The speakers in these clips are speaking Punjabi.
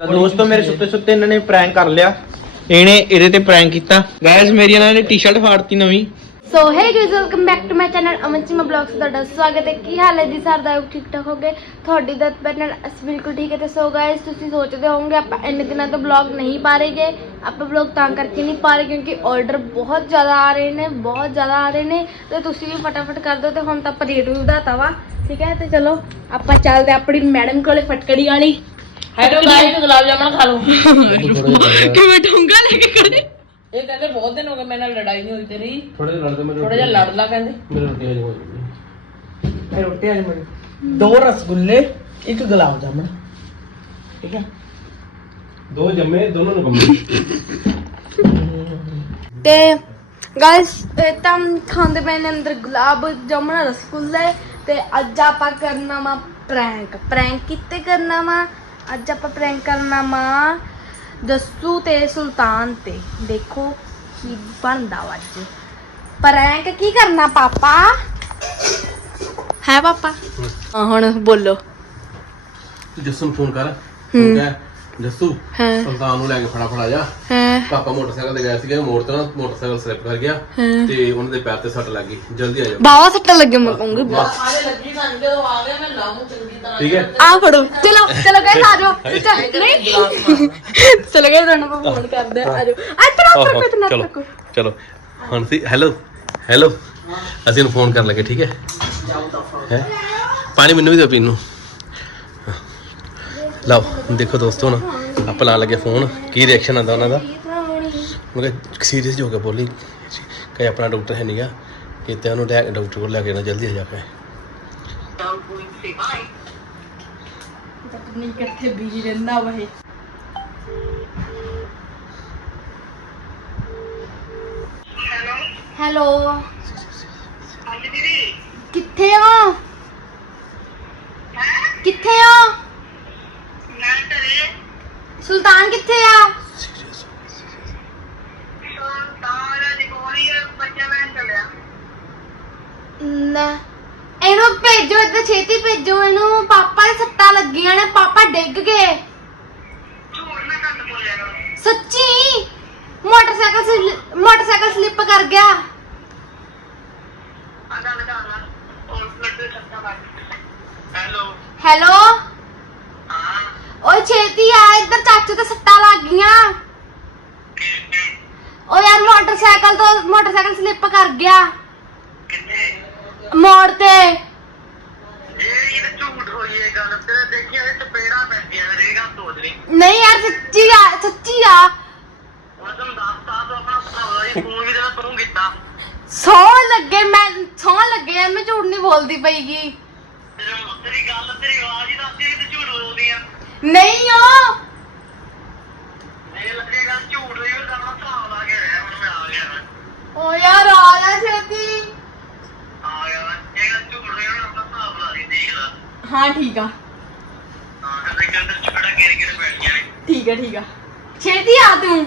ਦੋਸਤੋ, ਮੇਰੇ ਸੁੱਤੇ ਸੁੱਤੇ ਇਹਨਾਂ ਨੇ ਪ੍ਰੈਂਕ ਕਰ ਲਿਆ। ਇਹਨੇ ਇਹਦੇ ਤੇ ਪ੍ਰੈਂਕ ਕੀਤਾ। ਗਾਇਸ ਮੇਰੀ ਇਹਨਾਂ ਨੇ ਟੀ-ਸ਼ਰਟ ਫਾੜਤੀ ਨਵੀਂ। So hey guys welcome back to my channel Aman Cheema blogs ਤੁਹਾਡਾ ਸਵਾਗਤ ਹੈ। ਕੀ ਹਾਲ ਹੈ ਜੀ? ਸਰਦਾ ਠੀਕ ਠਾਕ ਹੋਗੇ ਤੁਹਾਡੀ ਦਾ ਪੈਨਲ ਅਸੀਂ ਬਿਲਕੁਲ ਠੀਕ ਹੈ। ਤੇ ਸੋ ਗਾਇਸ ਤੁਸੀਂ ਸੋਚਦੇ ਹੋਵੋਗੇ, ਆਪਾਂ ਇੰਨੇ ਦਿਨਾਂ ਤੋਂ ਬਲੌਗ ਨਹੀਂ ਪਾ ਰਹੇਗੇ ਆਪਾਂ ਬਲੌਗ ਤਾਂ ਕਰਕੇ ਨਹੀਂ ਪਾ ਰਹੇ, ਕਿਉਂਕਿ ਆਰਡਰ ਬਹੁਤ ਜ਼ਿਆਦਾ ਆ ਰਹੇ ਨੇ, ਬਹੁਤ ਜ਼ਿਆਦਾ ਆ ਰਹੇ ਨੇ। ਤੇ ਤੁਸੀਂ ਵੀ ਫਟਾਫਟ ਕਰ ਦਿਓ ਤੇ ਹੁਣ ਤਾਂ ਆਪਾਂ ਰੇਟ ਵੀ ਵਧਾਤਾ ਵਾ। ਠੀਕ ਹੈ? ਤੇ ਚਲੋ, ਆਪਾਂ ਚੱਲਦੇ ਆਪਣੀ ਮੈਡਮ ਕੋਲੇ ਫਟਕੜੀ ਵਾਲੀ। ਹੈਲੋ ਗਾਇਸ ਗੁਲਾਬ ਜਾਮਣ ਖਾ ਲਓ। ਕਿਵੇਂ ਢੋਂਗਾ ਲੈ ਕੇ ਖੜੇ? ਇਹ ਕਹਿੰਦੇ ਬਹੁਤ ਦਿਨ ਹੋ ਗਏ ਮੇਰੇ ਨਾਲ ਲੜਾਈ ਨਹੀਂ ਹੋਈ ਤੇਰੀ। ਥੋੜੇ ਜਿਹਾ ਲੜਦੇ ਥੋੜਾ ਜਿਹਾ ਲੜ ਲਾ ਕਹਿੰਦੇ। ਮੇਰੇ ਰੋਟੀ ਆ ਜਾਓ ਮੈਂ ਰੋਟੀ ਵਾਲੀ ਮੜੀ। ਦੋ ਰਸਗੁੱਲੇ ਇੱਕ ਗੁਲਾਬ ਜਾਮਣ ਠੀਕ ਹੈ ਦੋ ਜੰਮੇ ਦੋਨੋਂ ਨੂੰ ਕੰਮੇ ਤੇ ਗਾਇਸ ਇਹ ਤਾਂ ਖਾਂਦੇ ਪਏ ਨੇ ਅੰਦਰ ਗੁਲਾਬ ਜਾਮਣ ਰਸਗੁੱਲੇ। ਤੇ ਅੱਜ ਆਪਾਂ ਕਰਨਾ ਵਾ ਪ੍ਰੈਂਕ ਪ੍ਰੈਂਕ ਕਿੱਤੇ ਕਰਨਾ ਵਾ? ਅੱਜ ਆਪਾਂ ਪ੍ਰੈਂਕ ਕਰਨਾ ਵਾ ਜੱਸੂ ਤੇ ਸੁਲਤਾਨ ਤੇ। ਦੇਖੋ ਕੀ ਬਣਦਾ ਵਾ ਅੱਜ। ਪ੍ਰੈਂਕ ਕੀ ਕਰਨਾ ਪਾਪਾ? ਹੈ ਪਾਪਾ। ਹਾਂ ਹੁਣ ਬੋਲੋ। ਤੂੰ ਜੱਸੂ ਨੂੰ ਫੋਨ ਕਰ। ਤੂੰ ਕਹਿ ਜੱਸੂ ਹਾਂ। ਸੁਲਤਾਨ ਨੂੰ ਲੈ ਕੇ ਫੜਾ ਫੜਾ ਜਾ। ਹਾਂ। ਪਾਪਾ ਮੋਟਰਸਾਈਕਲ ਤੇ ਗਿਆ ਸੀਗਾ ਮੋੜ ਤੋਂ ਨਾ ਮੋਟਰਸਾਈਕਲ ਸਲਿੱਪ ਕਰ ਗਿਆ ਤੇ ਉਹਨਾਂ ਦੇ ਪੈਰ ਤੇ ਸੱਟ ਲੱਗ ਗਈ। ਜਲਦੀ ਆ ਜਾਓ। ਬਾਵਾ ਸੱਟਣ ਲੱਗੇ ਮੈਂ ਕਹੂੰਗੀ। ਆਲੇ ਲੱਗੀ ਸਾਨੂੰ ਜਦੋਂ ਆ ਗਏ ਮੈਂ ਲਾਉਂ ਚੰਗੀ ਤਰ੍ਹਾਂ ਠੀਕ ਹੈ। ਆ ਫੜੋ। ਚਲੋ ਚਲੋ ਗਏ ਆ ਜਾਓ। ਚੱਲ, ਨਹੀਂ। ਚਲੋ ਗਏ ਤੁਹਾਨੂੰ ਆਪਾਂ ਫੋਨ ਕਰਦੇ ਆ ਆ ਜਾਓ। ਇੱਧਰ ਆ ਤੱਕ ਇਤਨਾ ਚਲੋ ਤੱਕ ਚਲੋ ਹੁਣ ਸੀ ਹੈਲੋ ਹੈਲੋ। ਅਸੀਂ ਉਹਨੂੰ ਫੋਨ ਕਰਨ ਲੱਗੇ ਠੀਕ ਹੈ? ਹੈ? ਪਾਣੀ ਮੈਨੂੰ ਵੀ ਦਿਓ ਪੀਣ ਨੂੰ। ਲਓ ਦੇਖੋ ਦੋਸਤੋ ਹੁਣ। ਆਪਾਂ ਲਾ ਲੱਗੇ ਫੋਨ। ਕੀ ਰਿਐਕਸ਼ਨ ਆਉਂਦਾ ਉਹਨਾਂ ਦਾ? ਮੈਂ ਸੀਰੀਅਸ ਹੋ ਕੇ ਬੋਲੀ। ਕਿ ਆਪਣਾ ਡਾਕਟਰ ਹੈ ਨਹੀਂਗਾ ਕਿ ਤੇ ਉਹਨੂੰ ਲੈ ਡਾਕਟਰ ਕੋਲ ਲੈ ਕੇ ਨਾ ਜਲਦੀ ਆ ਜਾ ਕੇ। ਨਹੀਂ ਕਿੱਥੇ ਬੀਜੀ ਰਹਿੰਦਾ ਵਾ ਇਹ। ਹੈਲੋ? ਹਾਂਜੀ ਦੀਦੀ। ਕਿੱਥੇ ਹੋ? ਕਿੱਥੇ ਸੁਲਤਾਨ ਕਿੱਥੇ ਆ? ਸੁਲਤਾਨ ਦੀ ਗੋਲੀ ਬੱਚਾ ਮੈਂ ਚੱਲਿਆ ਨਾ ਇਹਨੂੰ ਭੇਜੋ ਇੱਧਰ ਛੇਤੀ ਭੇਜੋ ਇਹਨੂੰ ਪਾਪਾ ਦੇ ਸੱਟਾਂ ਲੱਗੀਆਂ ਨੇ ਪਾਪਾ ਡਿੱਗ ਗਏ। ਸੱਚੀ? ਮੋਟਰਸਾਈਕਲ ਸਲਿ- ਮੋਟਰਸਾਈਕਲ ਸਲਿੱਪ ਕਰ ਗਿਆ। ਹੈਲੋ। ਹੈਲੋ? ਓਏ ਛੇਤੀ ਆ ਇੱਧਰ ਚਾਚੂ ਤੇ ਸੱਟਾਂ ਲੱਗ ਗਈਆਂ। ਓ ਯਾਰ ਮੋਟਰਸਾਈਕਲ ਤੋਂ ਮੋਟਰਸਾਈਕਲ ਸਲਿੱਪ ਕਰ ਗਿਆ। ਮੋੜ ਤੇ। ਇਹ ਇਹ ਝੂਠ ਹੋਈ ਇਹ ਗੱਲ ਤੇ ਦੇਖਿਆ ਇਹ ਚਪੇੜਾ ਪੈਂਦੀਆਂ ਨੇ ਇਹ ਗੱਲ ਸੋਚ ਲਈ। ਨਹੀਂ ਯਾਰ ਸੱਚੀ ਆ ਸੱਚੀ ਆ। ਮੈਂ ਤੁਹਾਨੂੰ ਦੱਸਤਾ ਤੂੰ ਆਪਣਾ ਭਰਾ ਇਹ ਫੋਨ ਵੀ ਤੇਰਾ ਤੂੰ ਕੀਤਾ। ਸੌ ਲੱਗੇ ਮੈਂ ਸੌ ਲੱਗੇ ਮੈਂ ਝੂਠ ਨਹੀਂ ਬੋਲਦੀ ਪਈਗੀ ਤੇਰੀ ਗੱਲ ਤੇਰੀ ਆਵਾਜ਼ ਹੀ ਦੱਸਦੀ ਤੇ ਝੂਠ ਬੋਲਦੀ ਆ। ਨਹੀਂ ਓ ਇਹ ਲੱਗੇਗਾ ਝੂਠ ਹੋਈ ਉਹ ਆਪਣਾ ਹਿਸਾਬ ਲਾ ਕੇ ਰਹਿ ਹੁਣ ਮੈਂ ਆ ਗਿਆ ਓ ਯਾਰ ਆ ਜਾ ਛੇਤੀ। ਆ ਗਿਆ ਇਹ ਝੂਠ ਹੋਈ ਉਹ ਆਪਣਾ ਹਿਸਾਬ ਲਾ ਲਈ ਦੇਖ ਲਾ। ਹਾਂ ਠੀਕ ਆ। ਹਾਂ ਕਹਿੰਦੇ ਚਪੇੜਾ ਗੇਰ ਗੇਰ ਬੈਠੀਆਂ ਨੇ। ਠੀਕ ਆ ਠੀਕ ਆ। ਛੇਤੀ ਆ ਤੂੰ।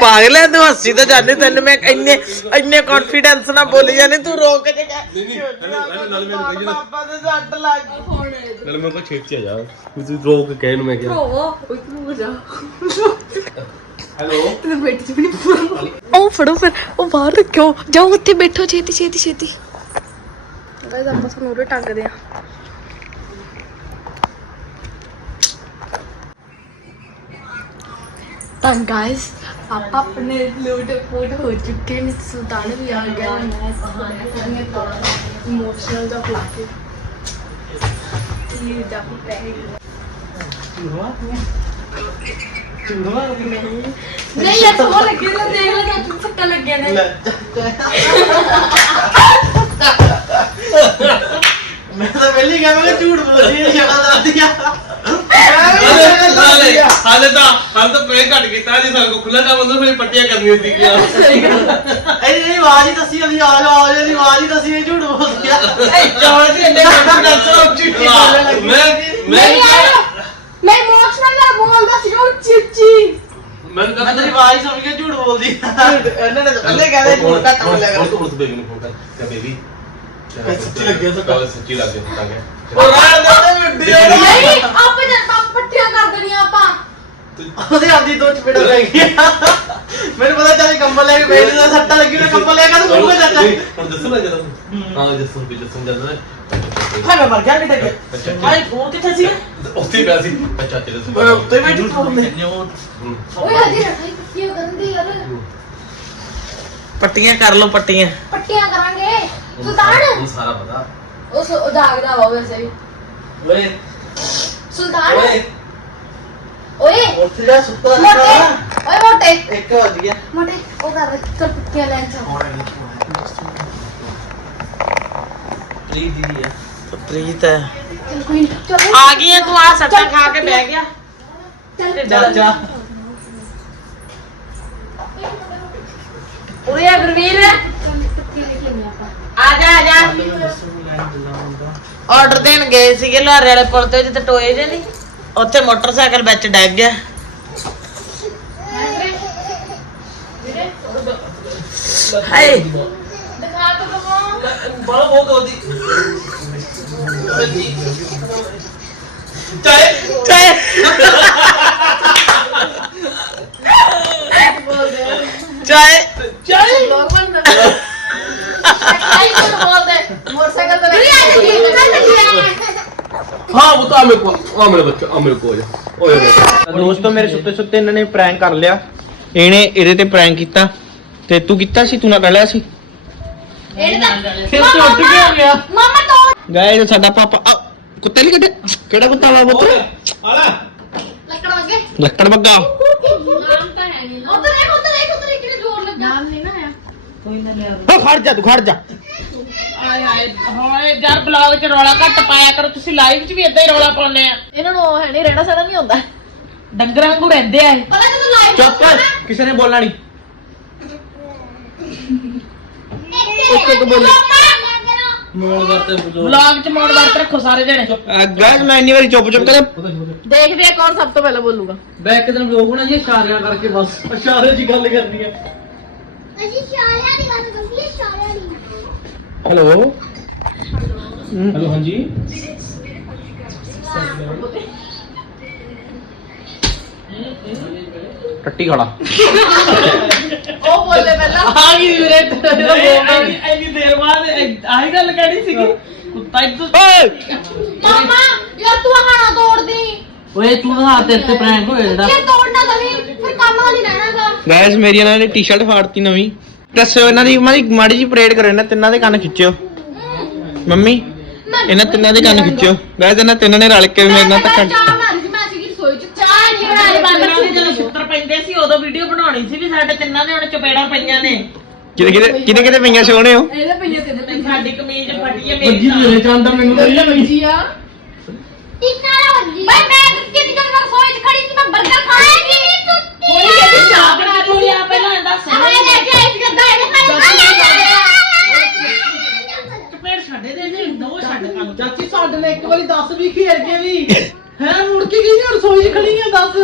ਪਾਗਲ ਹੈ ਤੂੰ ਹੱਸੀ ਤਾਂ ਜਾਂਦੀ ਤੈਨੂੰ ਮੈਂ ਇੰਨੇ ਇੰਨੇ ਕੌਨਫੀਡੈਂਸ ਨਾਲ ਬੋਲੀ ਜਾਂਦੀ ਤੂੰ ਰੋਕ ਕੇ ਕਹਿ ਪਾਪਾ ਦੇ ਸੱਟ ਲੱਗ ਗਈ। ਚਲ ਮੈਂ ਕੋ ਛੇਤੀ ਆ ਜਾ। ਤੂੰ ਰੋਕ ਕੇ ਇਹਨੂੰ ਮੈਂ ਕਿਹਾ। ਉਹ ਤੂੰ ਜਾ। ਹੈਲੋ? ਬੈਠੀ ਨਹੀਂ ਉਹ ਫੜੋ ਫਿਰ ਉਹ ਬਾਹਰ ਰੱਖਿਓ। ਜਾਓ ਉੱਥੇ ਬੈਠੋ ਛੇਤੀ ਛੇਤੀ ਛੇਤੀ। ਗਾਇਸ ਆਪਾਂ ਤੁਹਾਨੂੰ ਉਰੇ ਟੰਗਦੇ ਆ। ਤਾਂ ਗਾਇਸ ਆਪਾਂ ਆਪਣੇ ਲੋਡ ਫੋਟ ਹੋ ਚੁੱਕੇ ਨੇ, ਸੁਲਤਾਨ ਵੀ ਆ ਗਿਆ ਮੈਂ ਸਾਹਮਣੇ ਥੋੜਾ ਇਮੋਸ਼ਨਲ ਇਹ ਜੱਪ ਨਹੀਂ ਯਾਰ ਸੋ ਲੱਗੇ ਨਾ, ਦੇਖ ਲੈ ਕਿ ਸੱਟਾਂ ਲੱਗੀਆਂ ਨੇ। ਮੈਂ ਤਾਂ ਪਹਿਲੀ ਕਿਹਾ, ਮੈਂ ਝੂਠ ਬੋਲਦੀ ਹੈ ਸ਼ਕਲ ਦੱਸਦੀ ਆ। ਹਾਲੇ ਹਾਲੇ ਤਾਂ ਹਾਲੇ ਤਾਂ ਪ੍ਰੇਮ ਘੱਟ ਕੀਤਾ ਜੀ ਸਾਨੂੰ ਖੁੱਲਾ ਕੰਮ ਹੁੰਦਾ ਫਿਰ ਪੱਟੀਆਂ ਕਰਨੀਆਂ ਸੀਗੀਆਂ ਇਹਦੀ ਇਹਦੀ ਆਵਾਜ਼ ਹੀ ਦੱਸੀ ਉਹਦੀ ਆ ਜਾ ਆ ਜਾ ਦੀ ਆਵਾਜ਼ ਹੀ ਦੱਸੀ ਇਹ ਝੂਠ ਬੋਲਦੀ ਆ ਜੋਰ ਦੀ ਇੰਨੇ ਕੌਨਫੀਡੈਂਸ ਨਾਲ ਉੱਚੀ ਬੋਲਣ ਲੱਗੀ ਮੈਂ ਮੈਂ ਨਹੀਂ ਯਾਰ ਮੈਂ ਇਮੋਸ਼ਨਲ ਨਾਲ ਬੋਲਦਾ ਸੀ ਉੱਚੀ ਉੱਚੀ ਮੈਂ ਮੈਂ ਤੇਰੀ ਆਵਾਜ਼ ਸੁਣ ਕੇ ਝੂਠ ਬੋਲਦੀ ਇਹਨਾਂ ਨੇ ਤਾਂ ਕਹਿੰਦੇ ਝੂਠ ਘੱਟ ਬੋਲਿਆ ਕਰ ਹੁਣ ਤੂੰ ਬੇਬੀ ਨੂੰ ਫੋਨ ਕਰ ਬੇਬੀ ਸੱਚੀ ਲੱਗਿਆ ਤਾਂ ਸੱਚੀ ਲੱਗ ਤਾਂ ਉਹ ਰਾੜ ਦੇ ਮਿੱਡੀ ਨਹੀਂ ਆਪੇ ਜਦ ਪੱਟੀਆਂ ਕਰ ਦੇਣੀਆਂ ਆਪਾਂ। ਉਹਦੇ ਆਂਦੀ ਦੋ ਚਪੇੜਾ ਲੈ ਗਈ ਮੈਨੂੰ ਪਤਾ ਚੱਲ ਕੰਬਲ ਲੈ ਕੇ ਬੈਠ ਜਾ ਸੱਟਾ ਲੱਗੀ ਨਾ ਕੰਬਲ ਲੈ ਕੇ ਤੂੰ ਮੁੰਹ ਚਾਚਾ ਹੁਣ ਦੱਸੋ ਨਾ ਜਦੋਂ। ਹਾਂ ਜਸਨ ਵੀ ਜਸਨ ਜਾਂਦਾ ਹਾਏ ਮੈਂ ਮਰ ਗਿਆ ਕਿਤੇ ਹਾਏ ਫੋਨ ਕਿੱਥੇ ਸੀ ਉੱਥੇ ਪਿਆ ਸੀ। ਅੱਛਾ ਤੇਰੇ ਸੀ ਓਏ ਉੱਤੇ ਬੈਠੀ ਫੋਨ ਓਏ ਹਜੀ ਰੱਖੀ ਕਿਉਂ ਗੰਦੀ ਯਾਰ ਪੱਟੀਆਂ ਕਰ ਲਓ ਪੱਟੀਆਂ। ਪੱਟੀਆਂ ਕਰਾਂਗੇ। ਸੁਲਤਾਨ ਹੁਣ ਸਾਰਾ ਪਤਾ। ਉਸ ਉਹ ਜਾਗਦਾ ਵਾ ਵੈਸੇ ਵੀ ਓਏ। ਸੁਲਤਾਨ? ਓਏ। ਓਏ। ਉੱਥੇ ਜਾ ਸੁੱਤਾ ਮੋਟੇ। ਨਾ ਓਏ ਮੋਟੇ। ਇੱਕ ਵੱਜ ਗਿਆ। ਮੋਟੇ ਉਹ ਕਰ ਚੱਲ ਪੱਟੀਆਂ ਲੈਣ ਚੱਲ ਪ੍ਰੀਤ ਦੀ ਹੈ। ਪ੍ਰੀਤ ਹੈ। ਚੱਲ ਕੋਈ ਨੀ, ਚੱਲ। ਆ ਗਈ ਹੈ ਤੂੰ ਆ ਸੱਟਾ ਖਾ ਕੇ ਬਹਿ ਗਿਆ। ਚੱਲ। ਚਾਚਾ ਉਰੇ ਆ ਗੁਰਵੀਰ। ਪੱਟੀਆਂ ਲੈ ਕੇ ਆਪਾਂ। ਆ ਜਾ ਆ ਜਾ। ਆਰਡਰ ਦੇਣ ਗਏ ਸੀਗੇ ਲਾਰੇ ਵਾਲੇ ਪੁਲ ਤੇ ਜਿੱਥੇ ਟੋਏ ਜੇ ਨਹੀਂ ਉੱਥੇ ਮੋਟਰਸਾਈਕਲ ਵਿੱਚ ਡੱਗ ਗਿਆ। ਹਾਏ। ਦਿਖਾ ਤਾ ਦਮੋ ਬੜਾ ਬਹੁਤ ਉਹਦੀ ਚਾਏ ਚਾਏ ਚਾਏ ਚਾਏ ਲੋਕ ਬੰਦ ਆਈ ਕੋਲ ਬੋਲਦੇ ਮੋਟਰਸਾਈਕਲ ਤੇ ਹਾਂ ਉਹ ਤਾਂ ਮੇਰੇ ਕੋ ਆ ਮੇਰੇ ਬੱਚਾ ਆ ਮੇਰੇ ਕੋ ਜਾ ਓਏ ਓਏ। ਦੋਸਤੋ ਮੇਰੇ ਸੁੱਤੇ ਸੁੱਤੇ ਇਹਨਾਂ ਨੇ ਪ੍ਰੈਂਕ ਕਰ ਲਿਆ। ਇਹਨੇ ਇਹਦੇ ਤੇ ਪ੍ਰੈਂਕ ਕੀਤਾ। ਤੇ ਤੂੰ ਕੀਤਾ ਸੀ? ਤੂੰ ਨਾ ਕਰ ਲਿਆ ਸੀ? ਇਹਨੇ ਤਾਂ ਫਿਰ ਟੁੱਟ ਕੇ ਹੋ ਗਿਆ। ਮਾਮਾ ਤੋਂ ਗਾਇਸ ਸਾਡਾ ਪਾਪਾ ਆ, ਕੁੱਤੇ ਨਹੀਂ ਕੱਢੇ? ਕਿਹੜਾ ਕੁੱਤਾ ਵਾ ਪੁੱਤ? ਲੱਕੜ ਵਗੇ। ਲੱਕੜ ਬੱਗਾ ਨਾਮ ਤਾਂ ਹੈ ਨਹੀਂ ਉਧਰ ਦੇਖ ਉਧਰ ਦੇਖ ਉਧਰ ਕਿਹਨੇ ਜ਼ੋਰ ਲੱਗਾ। ਨਾਮ ਨਹੀਂ ਨਾ ਹੈ। ਓ ਖੜ ਜਾ ਤੂੰ ਖੜ ਜਾ। ਹਾਏ ਯਾਰ ਬਲੌਗ 'ਚ ਰੌਲਾ ਘੱਟ ਪਾਇਆ ਕਰੋ ਤੁਸੀਂ ਲਾਈਵ 'ਚ ਵੀ ਇਦਾਂ ਹੀ ਰੌਲਾ ਪਾਉਂਦੇ ਆ। ਇਹਨਾਂ ਨੂੰ ਉਹ ਹੈ ਨਹੀਂ ਰਹਿਣਾ ਸਹਿਣਾ ਨਹੀਂ ਹੁੰਦਾ। ਡੰਗਰਾਂ ਵਾਂਗੂ ਰਹਿੰਦੇ ਆ ਇਹ। ਪਤਾ ਜਦੋਂ ਲਾਈਵ ਚੁੱਪ ਕਰ ਕਿਸੇ ਨੇ ਬੋਲਣਾ ਨਹੀਂ ਇੱਕ ਇੱਕ ਬੋਲ। ਬਲੌਗ 'ਚ ਮੋੜ ਵਰਤ ਰੱਖੋ ਸਾਰੇ ਜਣੇ। ਗਾਇਸ ਮੈਂ ਇੰਨੀ ਵਾਰੀ ਚੁੱਪ ਚੁੱਪ ਕਰ ਦੇਖਦੇ ਆ ਕੌਣ ਸਭ ਤੋਂ ਪਹਿਲਾਂ ਬੋਲੂਗਾ। ਬੈਕ ਇੱਕ ਦਿਨ ਬਣਾ ਜੀ ਇਸ਼ਾਰਿਆਂ ਕਰਕੇ ਬਸ। ਇਸ਼ਾਰੇ 'ਚ ਗੱਲ ਕਰਨੀ ਆ। ਅਸੀਂ ਸ਼ਾਲਿਆਂ ਦੀ ਗੱਲ ਕਰੀਏ ਸ਼ਾਲਿਆਂ ਦੀ। ਹੈਲੋ ਹੈਲੋ ਹਾਂਜੀ। ਟੱਟੀ ਖਾਲਾ। ਉਹ ਬੋਲੇ ਪਹਿਲਾਂ। ਆ ਗਈ ਵੀਰੇ ਤੇਰਾ ਬੋਲ ਇੰਨੀ ਦੇਰ ਬਾਅਦ ਆਹੀ ਗੱਲ ਕਹਿਣੀ ਸੀਗੀ। ਕੁੱਤਾ ਇੱਧਰ ਓਏ! ਮਾਮਾ ਯਾਰ ਤੂੰ ਹਾਣਾ ਤੋੜਦੀ। ਓਏ ਤੂੰ ਤਾਂ ਤੇਰੇ ਤੇ ਪ੍ਰੈਂਕ ਹੋਇਆ ਜਿਹੜਾ। ਯਾਰ ਤੋੜਨਾ ਦਵੀ ਫਿਰ ਕੰਮ ਵਾਲੀ ਰਹਿਣਾਗਾ। ਗਾਇਸ ਮੇਰੀ ਇਹਨਾਂ ਨੇ ਟੀ-ਸ਼ਰਟ ਫਾੜਤੀ ਨਵੀਂ। ਦੱਸਿਓ ਇਹਨਾਂ ਦੀ ਮਾੜੀ ਮਾੜੀ ਜੀ ਪਰੇਡ ਕਰੋ ਇਹਨਾਂ ਤਿੰਨਾਂ ਦੇ ਕੰਨ ਖਿੱਚਿਓ। ਮੰਮੀ ਇਹਨਾਂ ਤਿੰਨਾਂ ਦੇ ਕੰਨ ਖਿੱਚਿਓ। ਗਾਇਸ ਇਹਨਾਂ ਤਿੰਨਾਂ ਨੇ ਰਲ ਕੇ ਮੇਰੇ ਨਾਲ ਧੱਕਾ ਚਾਹ ਬਣਾ ਸੀ ਮੈਂ ਸੀਗੀ ਰਸੋਈ ਚ। ਚਾਹ ਨਹੀਂ ਬਣਾਈ ਬਾਂਦਰਾਂ ਦੇ ਜਦੋਂ ਛੁੱਤਰ ਪੈਂਦੇ ਸੀ ਉਦੋਂ ਵੀਡੀਓ ਬਣਾਉਣੀ ਸੀ ਵੀ ਸਾਡੇ ਤਿੰਨਾਂ ਦੇ ਹੁਣ ਚਪੇੜਾਂ ਪਈਆਂ ਨੇ। ਕਿਤੇ ਕਿਤੇ ਕਿਤੇ ਕਿਤੇ ਪਈਆਂ ਸੋਹਣੇ ਹੋ ਇਹਦੇ ਤੇ ਸਾਡੀ ਕਮੀਜ਼ ਫਟੀ ਹੈ ਮੇਰੀ ਮੇਰੇ ਚਾਂਦਾ ਮੈਨੂੰ ਵੱਜੀ ਆ। ਟਿੱਕਾ ਨਾ ਵੱਜੀ। ਬਈ ਮੈਂ ਕਿੰਨੀ ਜਦ ਮੈਂ ਰਸੋਈ ਚ ਖੜੀ ਸੀ ਮੈਂ 버ਗਰ ਖਾਇਆ ਕਿ ਨਹੀਂ ਤੂੰ ਕੋਈ ਕਹਿੰਦੀ ਚਾਹ ਬਣਾ ਤੂੰ ਲਿਆ ਪਹਿਲਾਂ ਇਹਦਾ ਚਾਚੀ ਸਾਡੇ ਨੇ ਇੱਕ ਵਾਰੀ 10 ਵੀ ਖੇਡ ਕੇ ਵੀ। ਹੈ ਮੁੜ ਕੇ ਗਈ ਹੁਣ ਰਸੋਈ 'ਚ ਖੜੀ ਆ 10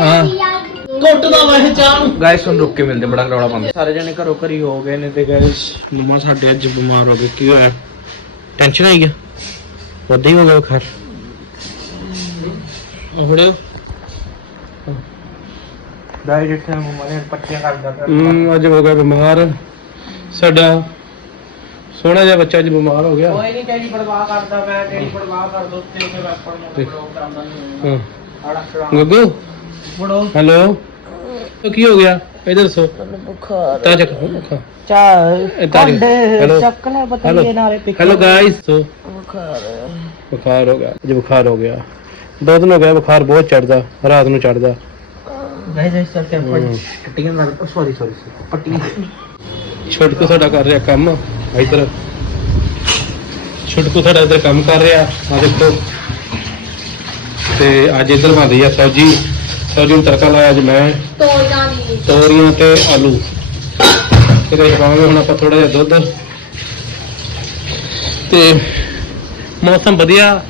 ਹਾਂ। ਵਾ ਇਹ ਚਾਹ ਨੂੰ। ਗਾਇਸ ਹੁਣ ਰੁੱਕ ਕੇ ਮਿਲਦੇ ਬੜਾ ਰੌਲਾ ਪਾਉਂਦੇ। ਸਾਰੇ ਜਣੇ ਘਰੋਂ ਘਰੀ ਹੋ ਗਏ ਨੇ ਤੇ ਗਾਇਸ ਮਮਾ ਸਾਡੇ ਅੱਜ ਬਿਮਾਰ ਹੋ ਗਏ। ਕੀ ਹੋਇਆ? ਟੈਨਸ਼ਨ ਆਈ ਗਿਆ ਵੱਧਾ ਹੀ ਹੋ ਗਿਆ ਖਰ ਉਹੜੇ ਗਾਇਸ ਇੱਥੇ ਮਮਾ ਨੇ ਪੱਟੀਆਂ ਕਰਦਾ ਅੱਜ ਹੋ ਗਿਆ ਬਿਮਾਰ। ਸਾਡਾ ਸੋਹਣਾ ਜਿਹਾ ਬੱਚਾ ਅੱਜ ਬਿਮਾਰ ਹੋ ਗਿਆ। ਕੋਈ ਨਹੀਂ ਡੈਡੀ ਬਰਬਾਦ ਕਰਦਾ ਮੈਂ ਡੈਡੀ ਬਰਬਾਦ ਕਰ ਦੋ ਤੇ ਮੈਂ ਵੈਪਨ ਨੂੰ ਬਲੌਕ ਕਰਦਾ ਨਹੀਂ ਹਾਂ ਗੁੱਗੂ? ਬੜੋ। ਹੈਲੋ? ਕੀ ਹੋ ਗਿਆ? ਇਧਰ ਦੱਸੋ। ਬੁਖਾਰ ਤਾਂ ਚੱਕ ਬੁਖਾਰ। ਚਾਹ ਹੈਲੋ? ਚੱਕ ਲੈ ਹੈਲੋ? ਨਾਲੇ ਹੈਲੋ ਗਾਇਸ ਬੁਖਾਰ ਬੁਖਾਰ ਹੋ ਗਿਆ। ਅੱਜ ਬੁਖਾਰ ਹੋ ਗਿਆ। ਦੋ ਦਿਨ ਹੋ ਗਿਆ ਬੁਖਾਰ ਬਹੁਤ ਚੜਦਾ ਰਾਤ ਨੂੰ ਚੜਦਾ ਗਾਇਸ ਇਸ ਆਪਾਂ ਪੱਟੀਆਂ ਨਾਲ ਸੌਰੀ ਸੌਰੀ ਪੱਟੀਆਂ ਛੁਟਕੂ ਸਾਡਾ ਕਰ ਰਿਹਾ ਕੰਮ। ਇਧਰ। ਛੁਟਕੂ ਸਾਡਾ ਇਧਰ ਕੰਮ ਕਰ ਰਿਹਾ। ਆ ਦੇਖੋ। ਤੇ ਅੱਜ ਇਧਰ ਬਣਦੀ ਆ ਸਬਜੀ। ਸਬਜੀ ਨੂੰ ਤੜਕਾ ਲਾਇਆ ਅੱਜ ਮੈਂ। ਤੋੜਨਾ ਨਹੀਂ ਤੋਰੀਆਂ ਤੇ ਆਲੂ। ਇਹਦੇ ਪਾਵਾਂਗੇ ਹੁਣ ਆਪਾਂ ਥੋੜਾ ਜਿਹਾ ਦੁੱਧ। ਤੇ ਮੌਸਮ ਵਧੀਆ।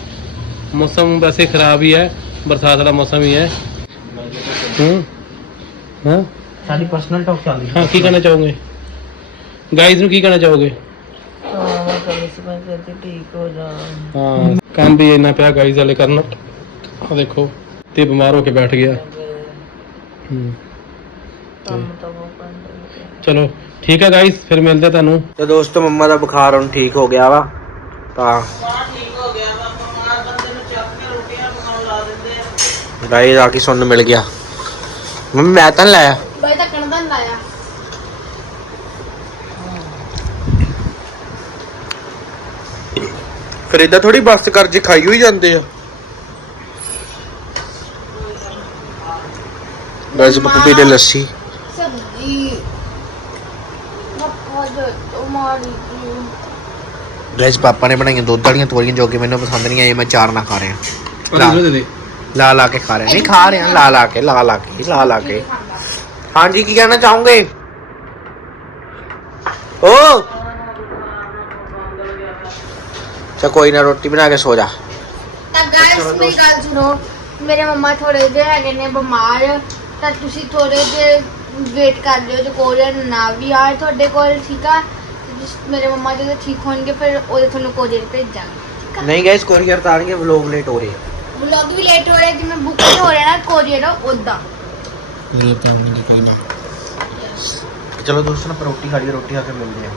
ਮੌਸਮ ਵੈਸੇ ਖਰਾਬ ਹੀ ਹੈ। ਬਰਸਾਤ ਵਾਲਾ ਮੌਸਮ ਹੀ ਹੈ। ਹੂੰ। ਹਾਂ? ਸਾਡੀ ਪਰਸਨਲ ਟਾਕ ਚੱਲਦੀ ਹਾਂ। ਕੀ ਕਹਿਣਾ ਚਾਹੋਗੇ? ਗਾਈਜ਼ ਨੂੰ ਕੀ ਕਹਿਣਾ ਚਾਹੋਗੇ? ਹਾਂ ਕੰਮ ਵੀ ਇੰਨਾ ਪਿਆ ਗਾਈਜ਼ ਵਾਲੇ ਕਰਨ। ਆ ਦੇਖੋ ਤੇ ਬਿਮਾਰ ਹੋ ਕੇ ਬੈਠ ਗਿਆ। ਹੂੰ। ਚਲੋ ਠੀਕ ਹੈ ਗਾਈਜ਼ ਫਿਰ ਮਿਲਦੇ ਤੁਹਾਨੂੰ। ਤੇ ਦੋਸਤੋ ਮੰਮਾ ਦਾ ਬੁਖਾਰ ਹੁਣ ਠੀਕ ਹੋ ਗਿਆ ਵਾ ਤਾਂ ਠੀਕ ਹੋ ਗਿਆ ਵਾ ਬਿਮਾਰ ਬੰਦੇ ਨੂੰ ਚੱਕ ਕੇ ਰੋਟੀਆਂ ਬਣਾਉਣ ਲਾ ਦਿੰਦੇ ਆ। ਗਾਈਜ਼ ਆ ਕੇ ਸੁਣਨ ਮਿਲ ਗਿਆ? ਮੰਮੀ ਮੈਂ ਤਾਂ ਨੀ ਲਾਇਆ। ਬਾਈ ਤਾਂ ਕਣਦਾ ਲਾਇਆ। ਫਿਰ ਇਦਾਂ ਥੋੜੀ ਬਸ ਕਰ ਜੇ ਖਾਈ ਹੋਈ ਜਾਂਦੇ ਆ। ਗਾਈਜ਼ ਪਪੀ ਦੇ ਲੱਸੀ। ਸਬਜ਼ੀ। ਪਪਾ ਨੇ ਬਣਾਈਆਂ ਦੁੱਧ ਵਾਲੀਆਂ ਤੋਰੀਆਂ ਜੋ ਕਿ ਮੈਨੂੰ ਪਸੰਦ ਨਹੀਂ ਆਈ ਮੈਂ ਚਾਰ ਨਾ ਖਾ ਰਿਹਾ। ਲਾ ਲਾ ਲਾ ਕੇ ਖਾ ਰਿਹਾ। ਨਹੀਂ ਖਾ ਰਿਹਾ ਲਾ ਲਾ ਕੇ ਲਾ ਲਾ ਕੇ ਲਾ ਲਾ ਕੇ। ਹਾਂਜੀ ਕੀ ਕਹਿਣਾ ਚਾਹੋਗੇ? ਓ! ਚਾ ਕੋਈ ਨਾ ਰੋਟੀ ਬਣਾ ਕੇ ਸੋ ਜਾ। ਤਾਂ ਗਾਇਸ ਮੇਰੀ ਗੱਲ ਸੁਣੋ ਮੇਰੇ ਮੰਮਾ ਥੋੜੇ ਜਿਹੇ ਹੈਗੇ ਨੇ ਬਿਮਾਰ ਤਾਂ ਤੁਸੀਂ ਥੋੜੇ ਜਿਹੇ ਵੇਟ ਕਰ ਲਿਓ ਜੇ ਕੋਰੀਅਰ ਨਾ ਵੀ ਆਏ ਤੁਹਾਡੇ ਕੋਲ ਠੀਕ ਆ? ਤੇ ਜਿਸ- ਮੇਰੇ ਮੰਮਾ ਜਦੋਂ ਠੀਕ ਹੋਣਗੇ ਫਿਰ ਉਹਦੇ ਤੁਹਾਨੂੰ ਕੋਰੀਅਰ ਭੇਜਾਂਗੇ ਨਹੀਂ ਗਾਇਸ ਕੋਰੀਅਰ ਤਾਂ ਆਣਗੇ ਵਲੋਗ ਲੇਟ ਹੋ ਰਹੇ ਵਲੌਗ ਵੀ ਲੇਟ ਹੋ ਰਿਹਾ ਜਿਵੇਂ ਬੁੱਕ ਹੋ ਰਿਹਾ ਨਾ ਕੋਰੀਅਰ ਉਦਾਂ ਚਲੋ ਦੋਸਤੋ ਨਾ ਰੋਟੀ ਖਾ ਲਈ ਰੋਟੀ ਖਾ ਕੇ ਮਿਲਦੇ ਆ।